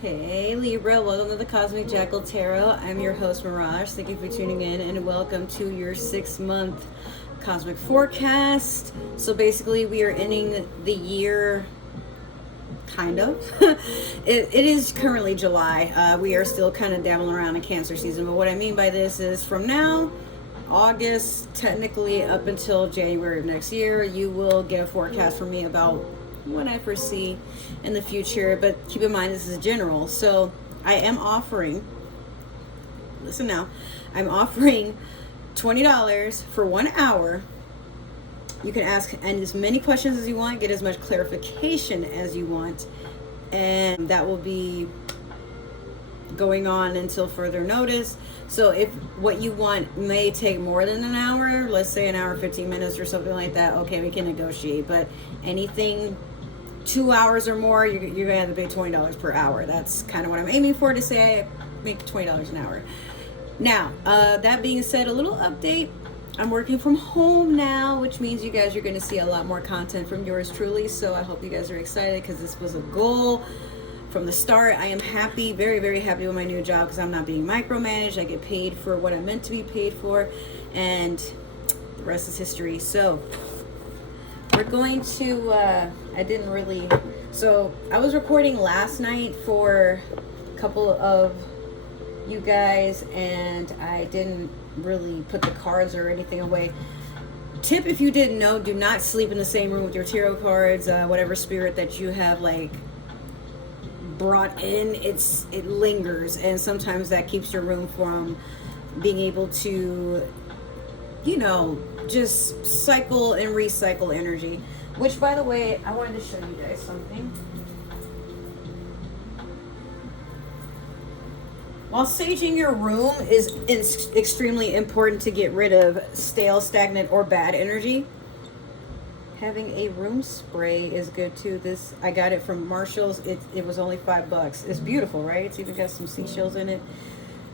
Hey Libra, welcome to the Cosmic Jackal Tarot. I'm your host Mirage. Thank you for tuning in and welcome to your 6-month cosmic forecast. So basically we are ending the year, kind of. it is currently July. We are still kind of dabbling around in Cancer season, but what I mean by this is from now, August, technically up until January of next year, you will get a forecast from me about what I foresee in the future, but keep in mind this is general. So I am offering, listen now, I'm offering $20 for 1 hour. You can ask as many questions as you want, get as much clarification as you want, and that will be going on until further notice. So if what you want may take more than an hour, let's say an hour 15 minutes or something like that, okay, we can negotiate. But anything 2 hours or more, you're gonna have to pay $20 per hour. That's kind of what I'm aiming for, to say I make $20 an hour. Now, that being said, a little update. I'm working from home now, which means you guys are going to see a lot more content from yours truly. So I hope you guys are excited, because this was a goal from the start. I am happy, very, very happy with my new job, because I'm not being micromanaged. I get paid for what I'm meant to be paid for, and the rest is history. So we're going to, so I was recording last night for a couple of you guys, and I didn't really put the cards or anything away. Tip, if you didn't know, do not sleep in the same room with your tarot cards. Whatever spirit that you have like brought in, it lingers, and sometimes that keeps your room from being able to, just cycle and recycle energy. Which, by the way, I wanted to show you guys something. While saging your room is extremely important to get rid of stale, stagnant, or bad energy, having a room spray is good too. This, I got it from Marshall's. It was only $5. It's beautiful, right? It's even got some seashells in it.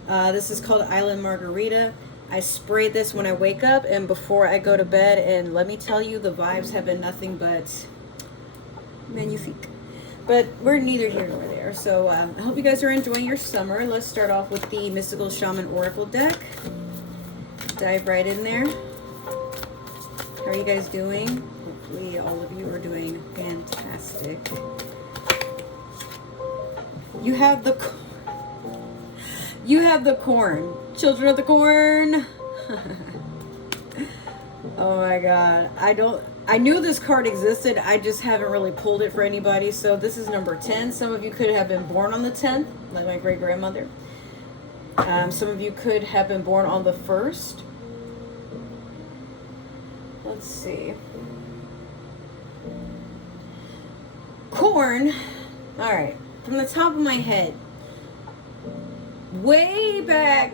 This is called Island Margarita. I spray this when I wake up and before I go to bed, and let me tell you, the vibes have been nothing but magnifique. But we're neither here nor there. So I hope you guys are enjoying your summer. Let's start off with the Mystical Shaman Oracle deck. Dive right in there. How are you guys doing? Hopefully all of you are doing fantastic. You have the corn. Children of the corn. Oh my god. I knew this card existed. I just haven't really pulled it for anybody. So this is number 10. Some of you could have been born on the 10th, like my great grandmother. Some of you could have been born on the 1st. Let's see. Corn. All right. From the top of my head, way back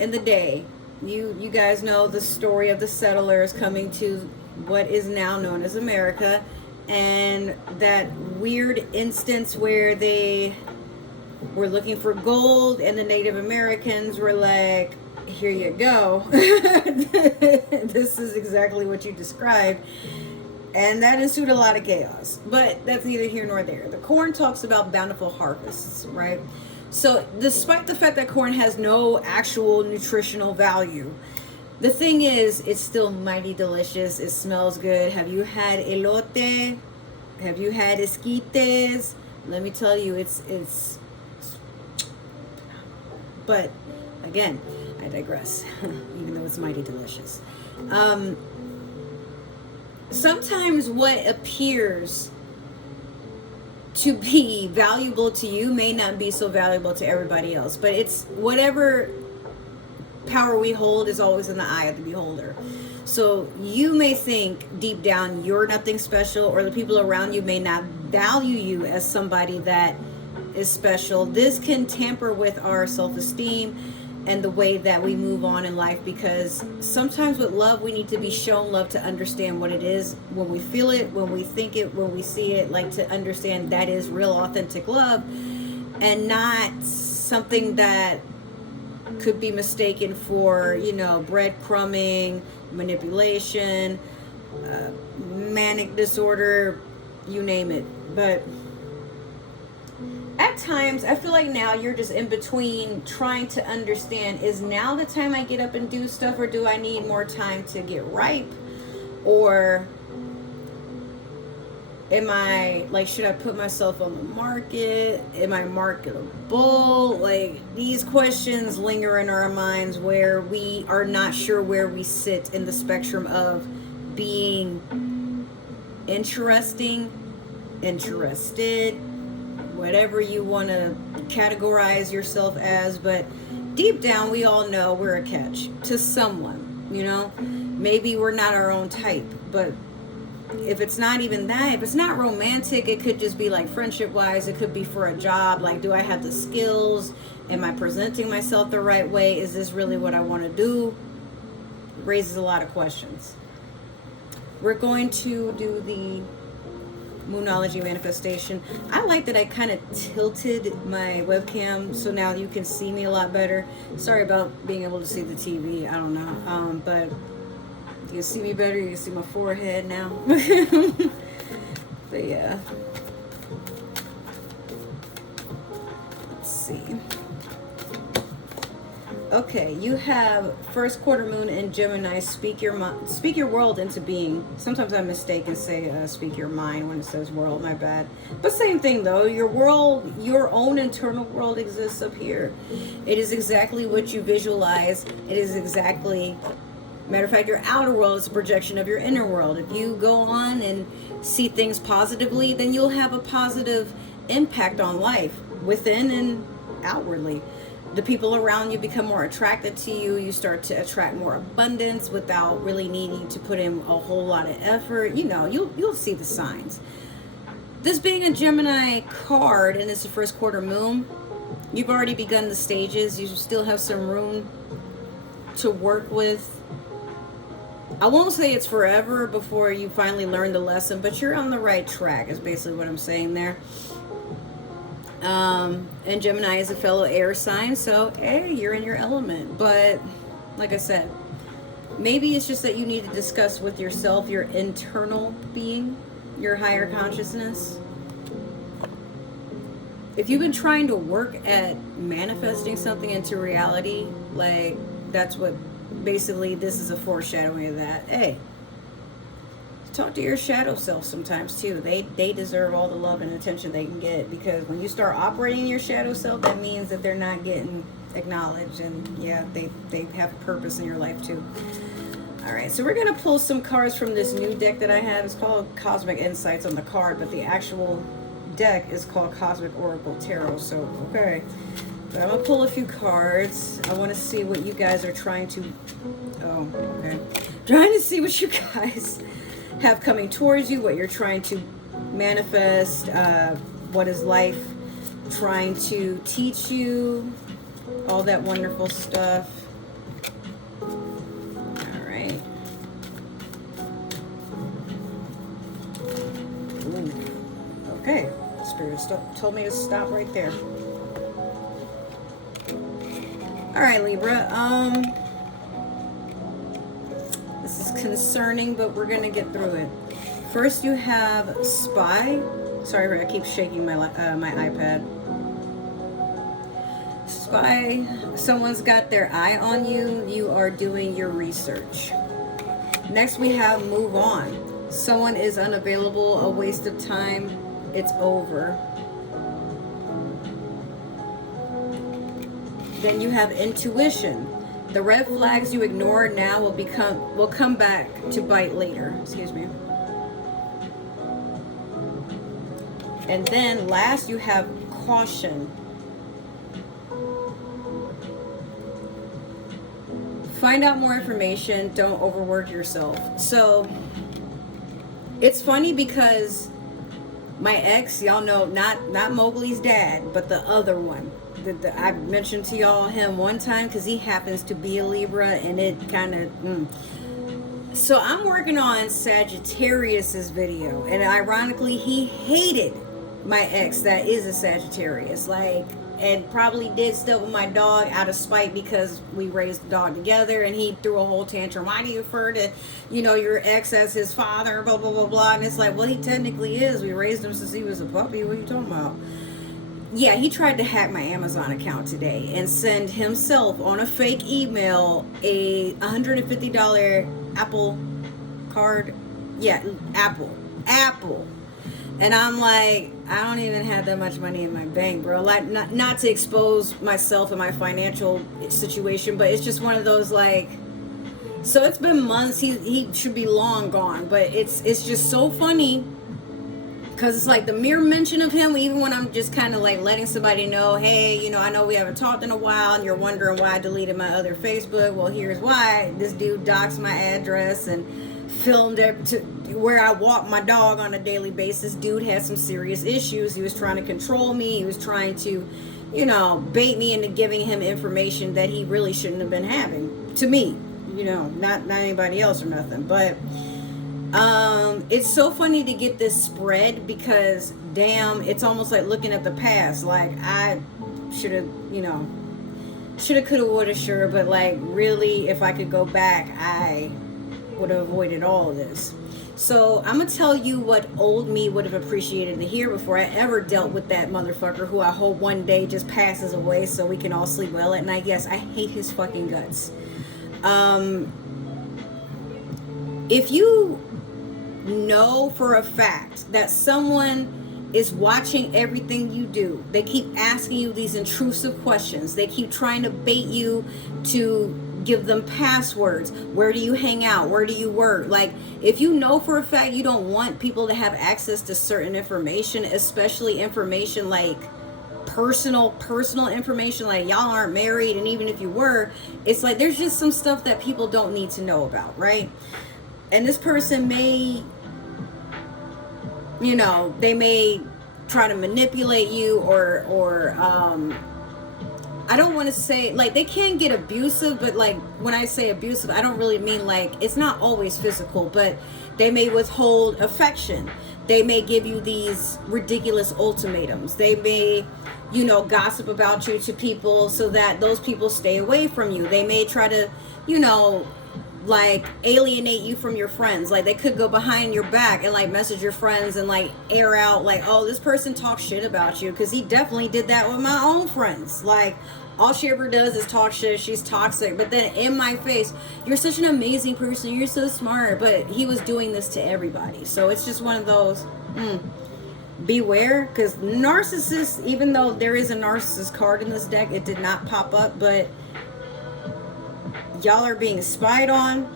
in the day, you guys know the story of the settlers coming to what is now known as America, and that weird instance where they were looking for gold and the Native Americans were like, here you go. This is exactly what you described. And that ensued a lot of chaos, but that's neither here nor there. The corn talks about bountiful harvests, right? So despite the fact that corn has no actual nutritional value, the thing is, it's still mighty delicious. It smells good. Have you had elote? Have you had esquites? Let me tell you, it's. But again, I digress. Even though it's mighty delicious. Sometimes what appears to be valuable to you may not be so valuable to everybody else. But it's whatever power we hold is always in the eye of the beholder. So you may think deep down you're nothing special, or the people around you may not value you as somebody that is special. This can tamper with our self-esteem and the way that we move on in life, because sometimes with love we need to be shown love to understand what it is, when we feel it, when we think it, when we see it, like to understand that is real authentic love, and not something that could be mistaken for, breadcrumbing, manipulation, manic disorder, you name it. But at times I feel like now you're just in between trying to understand, is now the time I get up and do stuff, or do I need more time to get ripe? Or am I like, should I put myself on the market? Am I marketable? Like, these questions linger in our minds where we are not sure where we sit in the spectrum of being interesting, interested, whatever you want to categorize yourself as. But deep down, we all know we're a catch to someone, you know? Maybe we're not our own type, but if it's not even that, if it's not romantic, it could just be like friendship wise, it could be for a job. Like, do I have the skills? Am I presenting myself the right way? Is this really what I want to do? Raises a lot of questions. We're going to do the Moonology manifestation. I like that I kind of tilted my webcam so now you can see me a lot better. Sorry about being able to see the TV. I don't know. But you can see me better. You can see my forehead now. But yeah. Let's see. Okay, you have first quarter moon in Gemini. Speak your world into being. Sometimes I mistake and say speak your mind when it says world. My bad. But same thing though. Your world, your own internal world exists up here. It is exactly what you visualize. It is exactly. Matter of fact, your outer world is a projection of your inner world. If you go on and see things positively, then you'll have a positive impact on life within and outwardly. The people around you become more attracted to you. You start to attract more abundance without really needing to put in a whole lot of effort. You know, you'll see the signs. This being a Gemini card and it's the first quarter moon, you've already begun the stages. You still have some room to work with. I won't say it's forever before you finally learn the lesson, but you're on the right track is basically what I'm saying there. And Gemini is a fellow air sign, so hey, you're in your element. But like I said, maybe it's just that you need to discuss with yourself your internal being, your higher consciousness. If you've been trying to work at manifesting something into reality, like that's what basically this is a foreshadowing of that. Hey, talk to your shadow self sometimes too. They deserve all the love and attention they can get, because when you start operating your shadow self, that means that they're not getting acknowledged, and yeah, they have a purpose in your life too. All right, so we're gonna pull some cards from this new deck that I have. It's called Cosmic Insights on the card, but the actual deck is called Cosmic Oracle Tarot. So okay, but I'm gonna pull a few cards. I want to see what you guys are trying to trying to see what you guys have coming towards you, what you're trying to manifest, what is life trying to teach you, all that wonderful stuff. All right. Ooh. Okay, Spirit told me to stop right there. All right, Libra. This is concerning, but we're gonna get through it. First, you have Spy. Sorry, I keep shaking my iPad. Spy. Someone's got their eye on you. You are doing your research. Next, we have Move On. Someone is unavailable. A waste of time. It's over. Then you have Intuition. The red flags you ignore now will come back to bite later. Excuse me. And then last you have Caution. Find out more information. Don't overwork yourself. So it's funny because my ex, y'all know, not Mowgli's dad, but the other one. I mentioned to y'all him one time because he happens to be a Libra, and it kind of So I'm working on Sagittarius's video, and ironically he hated my ex that is a Sagittarius, like, and probably did stuff with my dog out of spite because we raised the dog together, and he threw a whole tantrum. Why do you refer to your ex as his father, blah blah blah blah? And it's like, well, he technically is. We raised him since he was a puppy. What are you talking about? yeah, he tried to hack my Amazon account today and send himself on a fake email a $150 Apple card. Yeah, Apple. And I'm like, I don't even have that much money in my bank, bro. Like, not to expose myself and my financial situation, but it's just one of those, like, so it's been months. He should be long gone, but it's just so funny because it's like the mere mention of him, even when I'm just kind of like letting somebody know, hey, you know, I know we haven't talked in a while and you're wondering why I deleted my other Facebook. Well, here's why. This dude doxed my address and filmed it to where I walk my dog on a daily basis. Dude had some serious issues. He was trying to control me. He was trying to, you know, bait me into giving him information that he really shouldn't have been having to me, you know, not anybody else or nothing. But it's so funny to get this spread because damn, it's almost like looking at the past. Like I should have, you know, shoulda, coulda, woulda, sure, but like really, if I could go back, I would have avoided all of this. So I'm gonna tell you what old me would have appreciated to hear before I ever dealt with that motherfucker who I hope one day just passes away so we can all sleep well at night. Yes, I hate his fucking guts. If you know for a fact that someone is watching everything you do, they keep asking you these intrusive questions, they keep trying to bait you to give them passwords, where do you hang out, where do you work, like if you know for a fact you don't want people to have access to certain information, especially information like personal information, like y'all aren't married, and even if you were, it's like there's just some stuff that people don't need to know about, right? And this person may, you know, they may try to manipulate you or I don't want to say, like, they can get abusive, but like when I say abusive, I don't really mean like, it's not always physical, but they may withhold affection. They may give you these ridiculous ultimatums. They may, you know, gossip about you to people so that those people stay away from you. They may try to, you know, like alienate you from your friends. Like they could go behind your back and like message your friends and like air out like, oh, this person talks shit about you, because he definitely did that with my own friends. Like all she ever does is talk shit. She's toxic. But then in my face, you're such an amazing person, you're so smart. But he was doing this to everybody. So it's just one of those beware, because narcissists, even though there is a narcissist card in this deck, it did not pop up, but y'all are being spied on.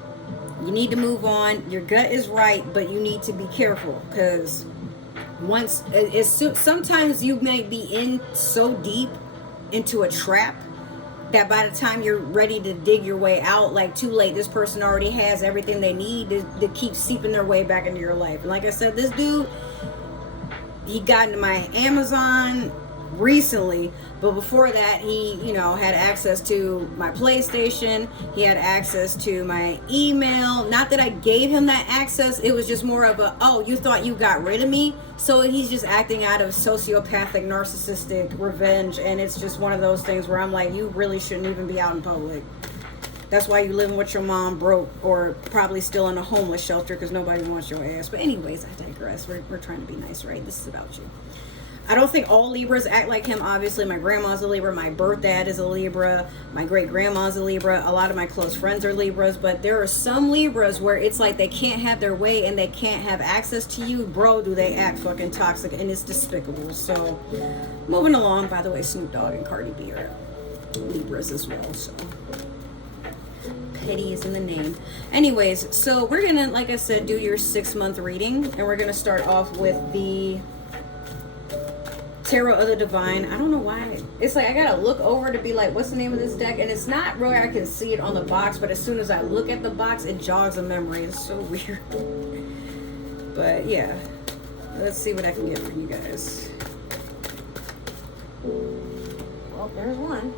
You need to move on. Your gut is right, but you need to be careful, because sometimes you might be in so deep into a trap that by the time you're ready to dig your way out, like too late, this person already has everything they need to keep seeping their way back into your life. And like I said, this dude, he got into my Amazon recently, but before that he, you know, had access to my PlayStation, he had access to my email. Not that I gave him that access, it was just more of a, oh, you thought you got rid of me? So he's just acting out of sociopathic narcissistic revenge, and it's just one of those things where I'm like, you really shouldn't even be out in public. That's why you living with your mom broke, or probably still in a homeless shelter, because nobody wants your ass. But anyways, I digress. We're trying to be nice, right? This is about you. I don't think all Libras act like him. Obviously, my grandma's a Libra. My birth dad is a Libra. My great-grandma's a Libra. A lot of my close friends are Libras. But there are some Libras where it's like they can't have their way and they can't have access to you. Bro, do they act fucking toxic, and it's despicable. So, moving along. By the way, Snoop Dogg and Cardi B are Libras as well. So, petty is in the name. Anyways, so we're going to, like I said, do your 6-month reading. And we're going to start off with the Tarot of the Divine. I don't know why. It's like I gotta look over to be like, what's the name of this deck? And it's not really, I can see it on the box, but as soon as I look at the box, it jogs a memory. It's so weird. But yeah, let's see what I can get for you guys. Well, there's one.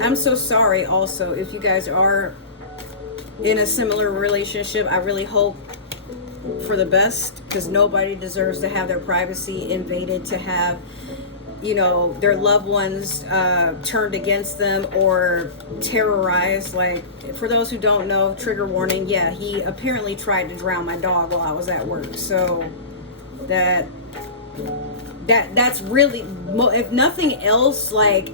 I'm so sorry also if you guys are in a similar relationship. I really hope for the best, because nobody deserves to have their privacy invaded, to have, you know, their loved ones turned against them or terrorized. Like, for those who don't know, trigger warning, yeah, he apparently tried to drown my dog while I was at work. So that that's really, if nothing else, like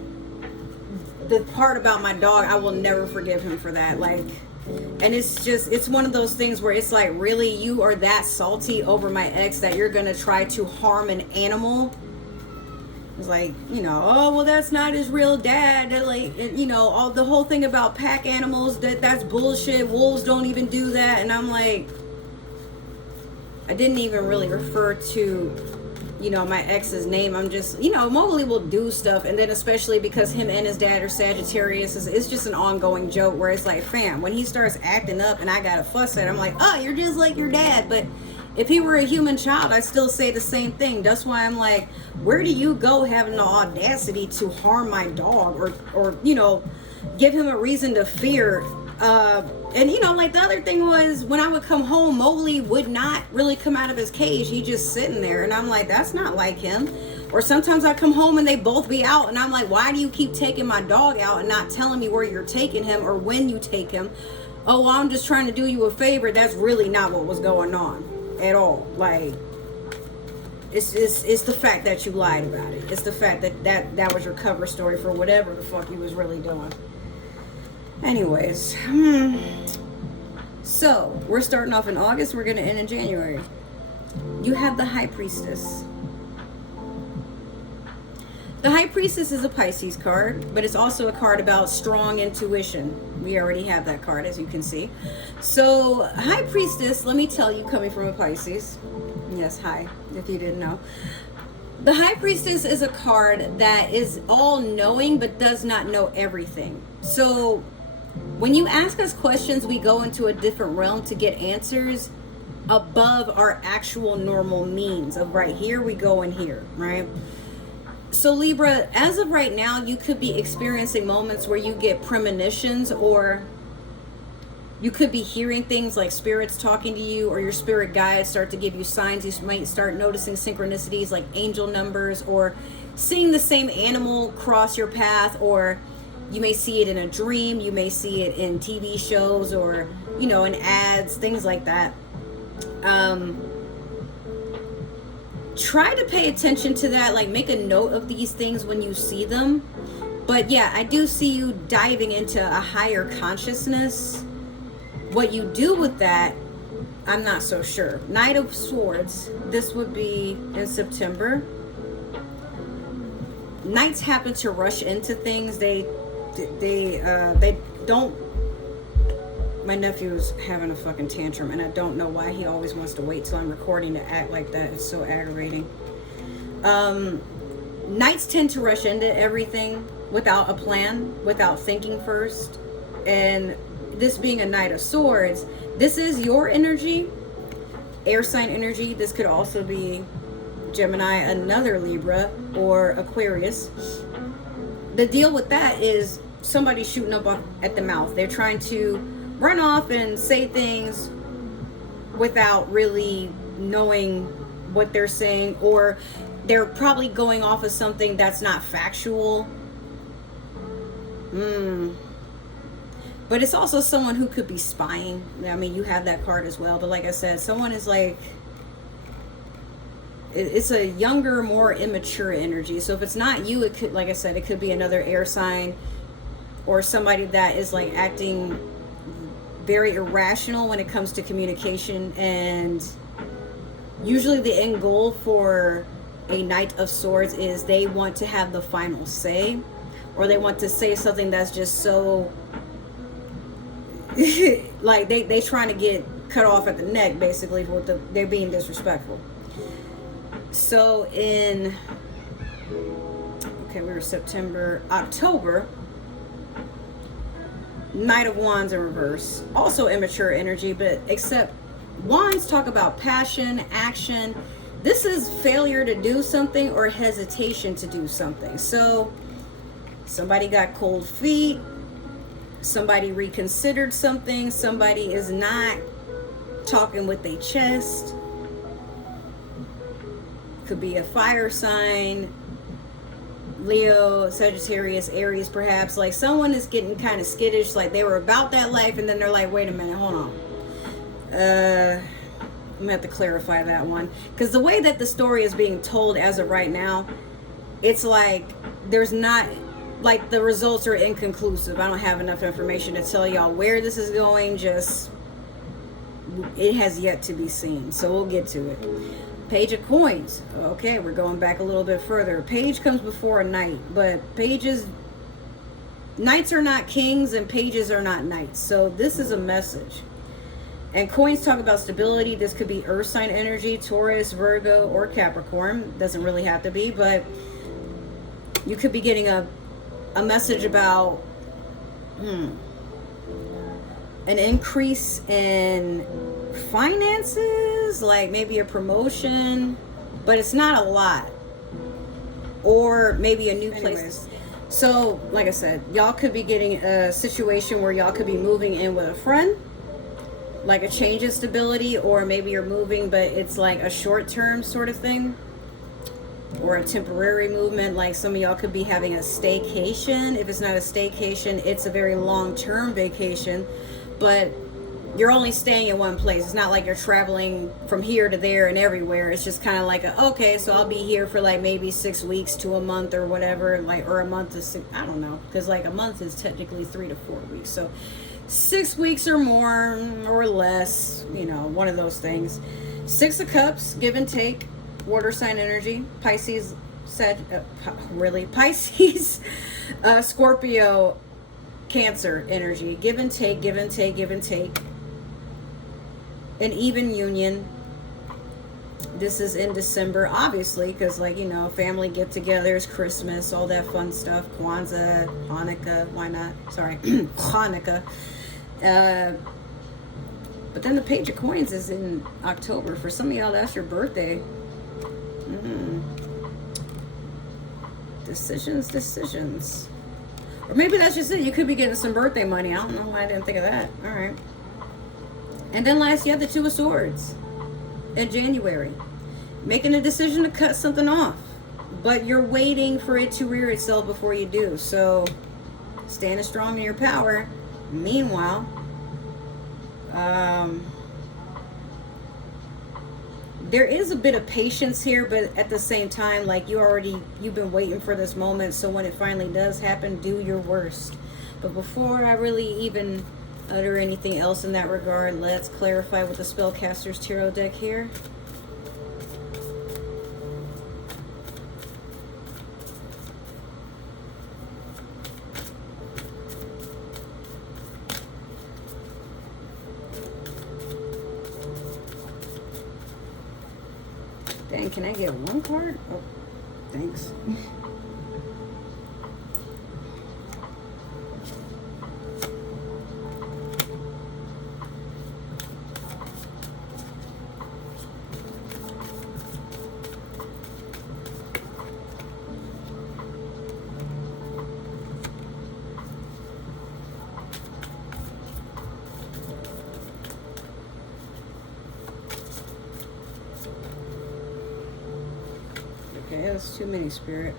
the part about my dog, I will never forgive him for that. Like, and it's one of those things where it's like, really, you are that salty over my ex that you're gonna try to harm an animal? It's like, oh, well, that's not his real dad. Like, all the whole thing about pack animals, that's bullshit. Wolves don't even do that. And I'm like, I didn't even really refer to my ex's name. I'm just, Mowgli will do stuff, and then especially because him and his dad are Sagittarius, it's just an ongoing joke where it's like, fam, when he starts acting up and I gotta fuss at him, I'm like, oh, you're just like your dad. But if he were a human child, I'd still say the same thing. That's why I'm like, where do you go having the audacity to harm my dog or give him a reason to fear? And like the other thing was, when I would come home, Mowgli would not really come out of his cage. He just sitting there, and I'm like, that's not like him. Or sometimes I come home and they both be out, and I'm like, why do you keep taking my dog out and not telling me where you're taking him or when you take him? Oh, well, I'm just trying to do you a favor. That's really not what was going on at all. Like, it's the fact that you lied about it. It's the fact that was your cover story for whatever the fuck you was really doing. Anyways, so we're starting off in August. We're going to end in January. You have the High Priestess. The High Priestess is a Pisces card, but it's also a card about strong intuition. We already have that card, as you can see. So High Priestess, let me tell you, coming from a Pisces, yes, hi, if you didn't know. The High Priestess is a card that is all-knowing but does not know everything. So when you ask us questions, we go into a different realm to get answers above our actual normal means of right here, we go in here, right? So Libra, as of right now, you could be experiencing moments where you get premonitions, or you could be hearing things like spirits talking to you, or your spirit guides start to give you signs. You might start noticing synchronicities like angel numbers, or seeing the same animal cross your path, or you may see it in a dream. You may see it in TV shows, or, in ads, things like that. Try to pay attention to that, like make a note of these things when you see them. But yeah, I do see you diving into a higher consciousness. What you do with that, I'm not so sure. Knight of Swords, this would be in September. Knights happen to rush into things. They don't. My nephew's having a fucking tantrum, and I don't know why he always wants to wait till I'm recording to act like that. It's so aggravating. Knights tend to rush into everything without a plan, without thinking first. And this being a Knight of Swords, this is your energy, air sign energy. This could also be Gemini, another Libra, or Aquarius. The deal with that is somebody shooting up at the mouth. They're trying to run off and say things without really knowing what they're saying, or they're probably going off of something that's not factual. But it's also someone who could be spying. I mean, you have that card as well, but like I said, someone is like, it's a younger, more immature energy. So if it's not you, it could, like I said, it could be another air sign, or somebody that is like acting very irrational when it comes to communication. And usually the end goal for a Knight of Swords is they want to have the final say, or they want to say something that's just so like they trying to get cut off at the neck, basically, with they're being disrespectful. So we were September, October, Knight of Wands in reverse, also immature energy, but except Wands talk about passion, action. This is failure to do something or hesitation to do something. So somebody got cold feet, somebody reconsidered something, somebody is not talking with their chest. Could be a fire sign, Leo, Sagittarius, Aries, perhaps. Like someone is getting kind of skittish, like they were about that life, and then they're like, wait a minute, hold on. I'm gonna have to clarify that one, because the way that the story is being told as of right now, it's like there's not, like, the results are inconclusive. I don't have enough information to tell y'all where this is going. Just, it has yet to be seen, so we'll get to it. Page of Coins. Okay, we're going back a little bit further. Page comes before a knight, but knights are not kings and pages are not knights, so this is a message. And coins talk about stability. This could be earth sign energy, Taurus, Virgo, or Capricorn. Doesn't really have to be, but you could be getting a message about an increase in finances, like maybe a promotion, but it's not a lot. Or maybe a new place. So, like I said, y'all could be getting a situation where y'all could be moving in with a friend, like a change of stability, or maybe you're moving but it's like a short-term sort of thing, or a temporary movement. Like some of y'all could be having a staycation. If it's not a staycation, it's a very long-term vacation, but you're only staying in one place. It's not like you're traveling from here to there and everywhere. It's just kind of like okay, so I'll be here for like maybe 6 weeks to a month or whatever, like, or a month to six, I don't know, because like a month is technically 3 to 4 weeks, so 6 weeks or more or less, you know, one of those things. Six of Cups, give and take, water sign energy, Pisces, Pisces, Scorpio, Cancer energy, give and take, give and take, give and take. An even union. This is in December, obviously, because, like, you know, family get-togethers, Christmas, all that fun stuff, Kwanzaa, Hanukkah, why not? Sorry, Hanukkah. But then the Page of Coins is in October. For some of y'all, that's your birthday. Decisions. Or maybe that's just it. You could be getting some birthday money. I don't know why I didn't think of that. All right. And then last, you have the Two of Swords in January. Making a decision to cut something off, but you're waiting for it to rear itself before you do. So, standing strong in your power. Meanwhile, there is a bit of patience here, but at the same time, like, you've been waiting for this moment. So when it finally does happen, do your worst. But before I really even utter anything else in that regard, let's clarify with the Spellcaster's Tarot deck here. Dang, can I get one card? Oh, thanks. Okay, that's too many, Spirit.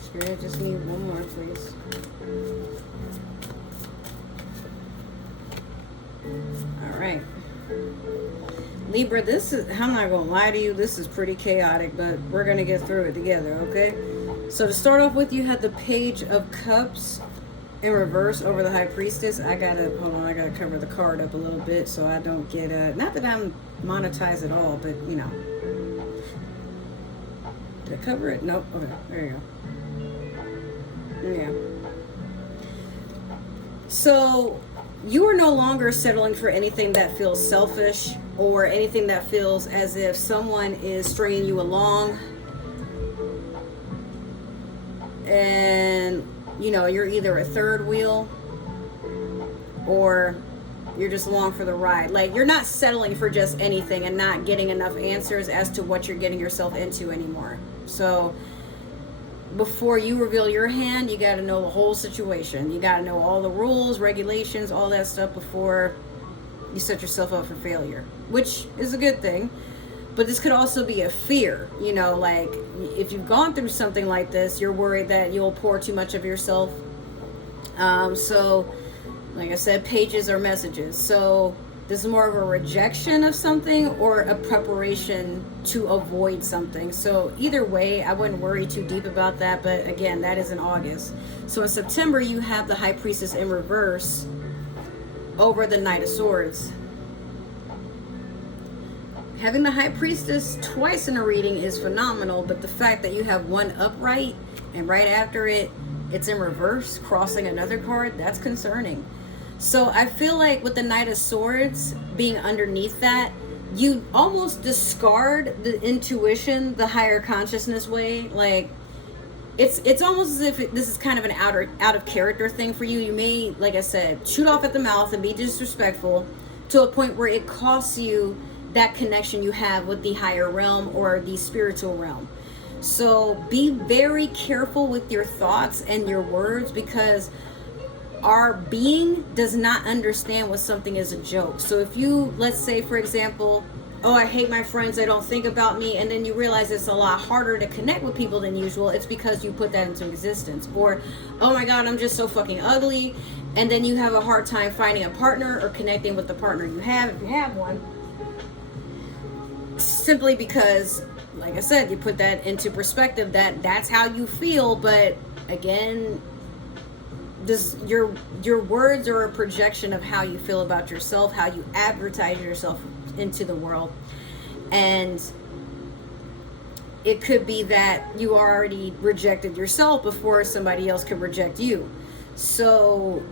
Spirit, I just need one more, please. All right. Libra, this is, I'm not going to lie to you, this is pretty chaotic, but we're going to get through it together, okay? So to start off with, you had the Page of Cups in reverse over the High Priestess. I gotta cover the card up a little bit so I don't get, not that I'm monetized at all, but, you know. Did I cover it? Nope. Okay, there you go. Yeah. So you are no longer settling for anything that feels selfish or anything that feels as if someone is stringing you along and, you know, you're either a third wheel or you're just along for the ride. Like, you're not settling for just anything and not getting enough answers as to what you're getting yourself into anymore. So before you reveal your hand, you got to know the whole situation. You got to know all the rules, regulations, all that stuff before you set yourself up for failure, which is a good thing. But this could also be a fear, you know, like if you've gone through something like this, you're worried that you'll pour too much of yourself. So, like I said, pages or messages. So this is more of a rejection of something or a preparation to avoid something. So either way, I wouldn't worry too deep about that. But again, that is in August. So in September, you have the High Priestess in reverse over the Knight of Swords. Having the High Priestess twice in a reading is phenomenal, but the fact that you have one upright and right after it, it's in reverse, crossing another card, that's concerning. So I feel like with the Knight of Swords being underneath that, you almost discard the intuition, the higher consciousness way. Like, it's almost as if this is kind of an out of character thing for you. You may, like I said, shoot off at the mouth and be disrespectful to a point where it costs you that connection you have with the higher realm or the spiritual realm. So be very careful with your thoughts and your words, because our being does not understand when something is a joke. So if you, let's say for example, oh, I hate my friends, they don't think about me, and then you realize it's a lot harder to connect with people than usual, it's because you put that into existence. Or, oh my god, I'm just so fucking ugly, and then you have a hard time finding a partner or connecting with the partner you have, if you have one, simply because, like I said, you put that into perspective, that's how you feel. But again, this, your words are a projection of how you feel about yourself, how you advertise yourself into the world. And it could be that you already rejected yourself before somebody else could reject you. So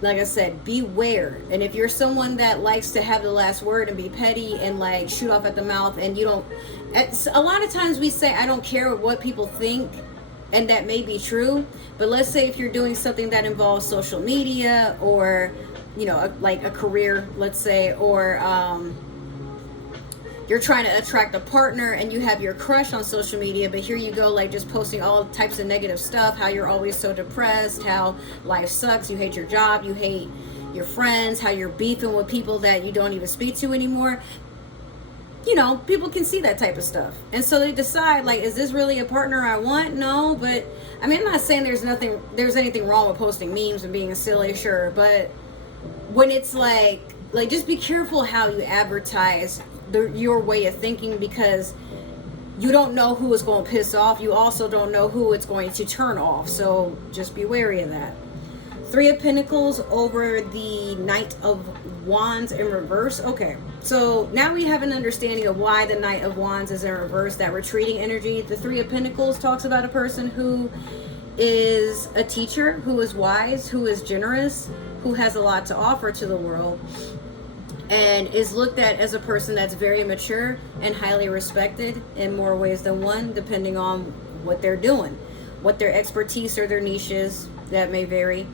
like I said, beware. And if you're someone that likes to have the last word and be petty and like shoot off at the mouth, and you don't, a lot of times we say I don't care what people think, and that may be true, but let's say if you're doing something that involves social media, or you know, like a career, let's say, or you're trying to attract a partner and you have your crush on social media, but here you go, like just posting all types of negative stuff, how you're always so depressed, how life sucks, you hate your job, you hate your friends, how you're beefing with people that you don't even speak to anymore. You know, people can see that type of stuff, and so they decide, like, is this really a partner I want? No. But I mean, I'm not saying there's anything wrong with posting memes and being silly, sure, but when it's like just be careful how you advertise your way of thinking, because you don't know who is going to piss off. You also don't know who it's going to turn off. So just be wary of that. Three of Pentacles over the Knight of Wands in reverse. Okay, so now we have an understanding of why the Knight of Wands is in reverse, that retreating energy. The Three of Pentacles talks about a person who is a teacher, who is wise, who is generous, who has a lot to offer to the world, and is looked at as a person that's very mature and highly respected in more ways than one, depending on what they're doing, what their expertise or their niche is. That may vary.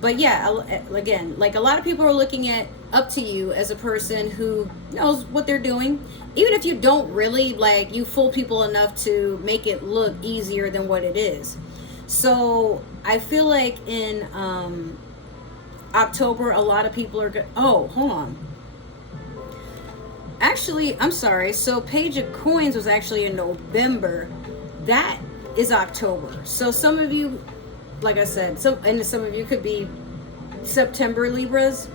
But yeah, again, like a lot of people are looking up to you as a person who knows what they're doing, even if you don't really, like, you fool people enough to make it look easier than what it is. So I feel like in October, a lot of people are oh, hold on. Actually, I'm sorry. So Page of Coins was actually in November. That is October. So some of you, like I said, some of you could be September Libras.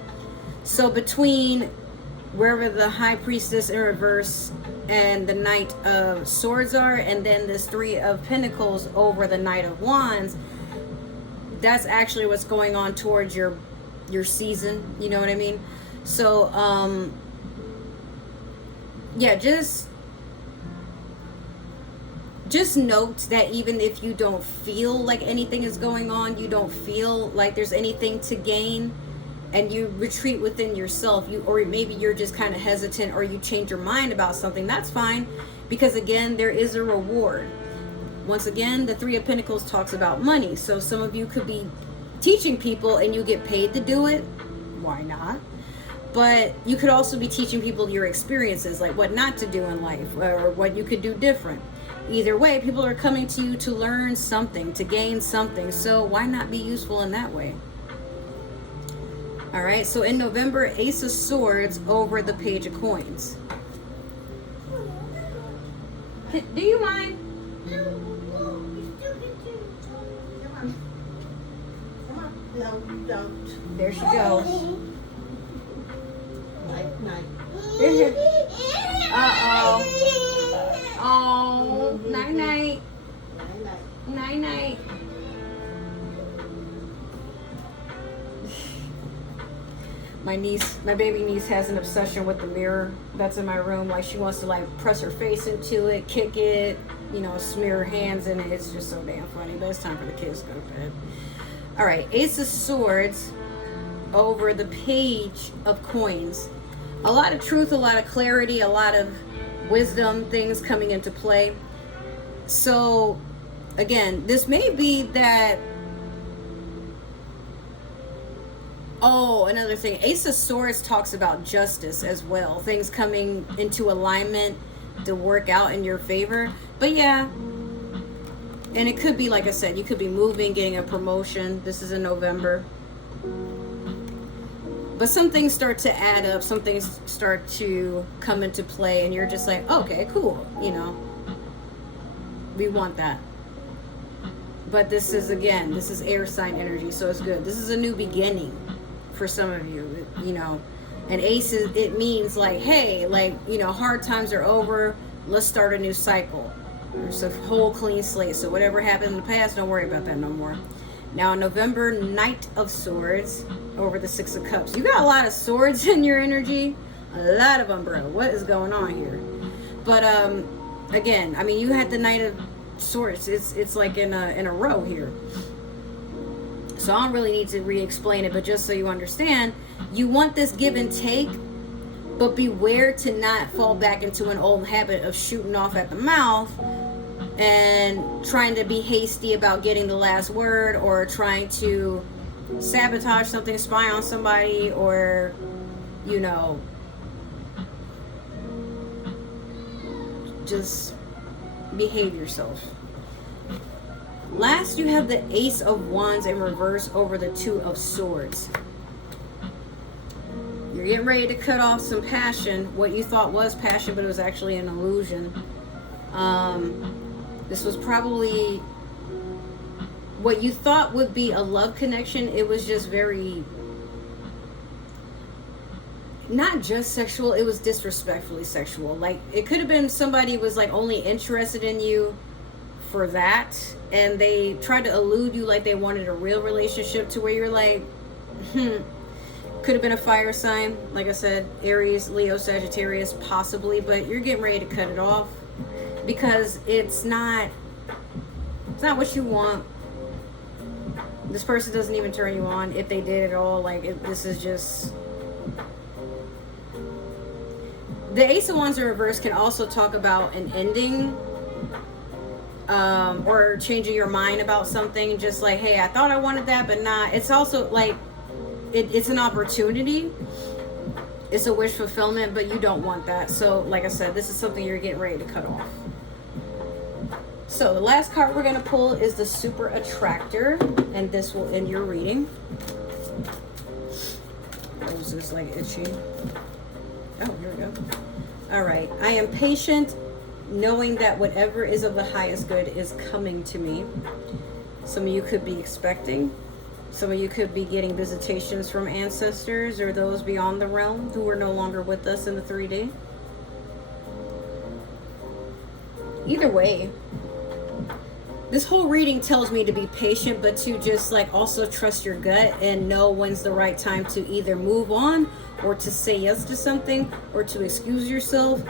So between wherever the High Priestess in reverse and the Knight of Swords are, and then this Three of Pentacles over the Knight of Wands, that's actually what's going on towards your season. You know what I mean? So yeah, just note that even if you don't feel like anything is going on, you don't feel like there's anything to gain, and you retreat within yourself, or maybe you're just kind of hesitant, or you change your mind about something, that's fine, because again, there is a reward. Once again, the Three of Pentacles talks about money. So some of you could be teaching people and you get paid to do it. Why not? But you could also be teaching people your experiences, like what not to do in life, or what you could do different. Either way, people are coming to you to learn something, to gain something. So why not be useful in that way? All right, so in November, Ace of Swords over the Page of Coins. Do you mind? No, you still get to. Come on. Come on. No, don't. There she goes. Night, night. Uh-oh. Oh, night, night. Night, night. Night, night. My baby niece has an obsession with the mirror that's in my room. Like, she wants to like press her face into it, kick it, you know, smear her hands in it. It's just so damn funny. But it's time for the kids to go to bed. All right, Ace of Swords over the Page of Coins. A lot of truth, a lot of clarity, a lot of wisdom, things coming into play. So, again, this may be that. Oh, another thing. Ace of Swords talks about justice as well. Things coming into alignment to work out in your favor. But yeah. And it could be, like I said, you could be moving, getting a promotion. This is in November. But some things start to add up. Some things start to come into play. And you're just like, okay, cool. You know. We want that. But this is, again, this is air sign energy. So it's good. This is a new beginning. For some of you, you know, and ace is, it means like, hey, like, you know, hard times are over, let's start a new cycle. It's a whole clean slate. So whatever happened in the past, don't worry about that no more. Now, November, Knight of Swords over the Six of Cups. You got a lot of swords in your energy, a lot of them, bro. What is going on here? But again, I mean, you had the Knight of Swords. It's like in a row here. So I don't really need to re-explain it, but just so you understand, you want this give and take, but beware to not fall back into an old habit of shooting off at the mouth and trying to be hasty about getting the last word, or trying to sabotage something, spy on somebody, or, you know, just behave yourself. Last, you have the Ace of Wands in reverse over the Two of Swords. You're getting ready to cut off some passion. What you thought was passion, but it was actually an illusion. This was probably what you thought would be a love connection. It was just very, not just sexual, it was disrespectfully sexual. Like, it could have been somebody was like only interested in you for that, and they tried to elude you like they wanted a real relationship, to where you're like, could have been a fire sign, like I said, Aries, Leo, Sagittarius, possibly, but you're getting ready to cut it off because it's not what you want. This person doesn't even turn you on, if they did at all. Like, this is just, the Ace of Wands in reverse can also talk about an ending, or changing your mind about something. Just like, hey, I thought I wanted that, but not. It's also like, it's an opportunity. It's a wish fulfillment, but you don't want that. So, like I said, this is something you're getting ready to cut off. So, the last card we're going to pull is the Super Attractor, and this will end your reading. Oh, is this like itchy? Oh, here we go. All right. I am patient, knowing that whatever is of the highest good is coming to me. Some of you could be expecting. Some of you could be getting visitations from ancestors or those beyond the realm who are no longer with us in the 3D. Either way, this whole reading tells me to be patient, but to just like also trust your gut and know when's the right time to either move on, or to say yes to something, or to excuse yourself,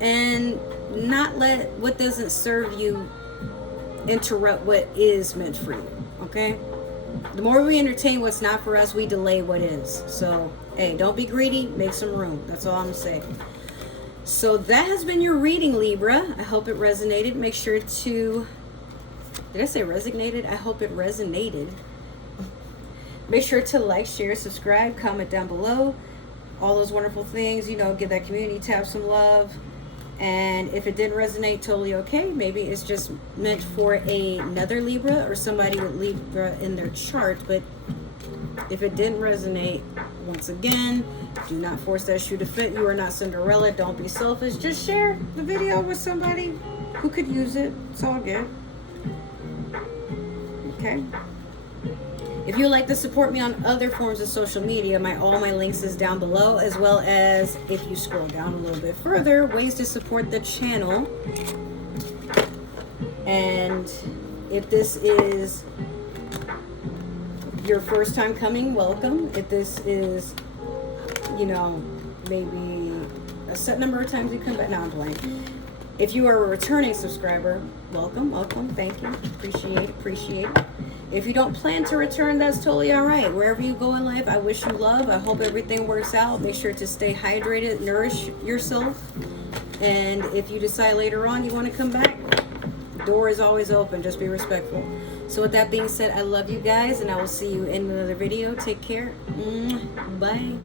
and not let what doesn't serve you interrupt what is meant for you. Okay? The more we entertain what's not for us, we delay what is. So, hey, don't be greedy, make some room. That's all I'm saying. So that has been your reading, Libra. I hope it resonated. Make sure to, did I say resonated? I hope it resonated. Make sure to like, share, subscribe, comment down below. All those wonderful things, you know, give that community tab some love. And if it didn't resonate, totally okay. Maybe it's just meant for another Libra or somebody with Libra in their chart. But if it didn't resonate, once again, do not force that shoe to fit. You are not Cinderella. Don't be selfish. Just share the video with somebody. who could use it. It's all good. Okay. If you would like to support me on other forms of social media, all my links is down below, as well as if you scroll down a little bit further, ways to support the channel. And if this is your first time coming, welcome. If this is, you know, maybe a set number of times you come back, now I'm playing. If you are a returning subscriber, welcome, thank you, appreciate it. If you don't plan to return, that's totally all right. Wherever you go in life, I wish you love. I hope everything works out. Make sure to stay hydrated, nourish yourself. And if you decide later on you want to come back, the door is always open. Just be respectful. So with that being said, I love you guys, and I will see you in another video. Take care. Bye.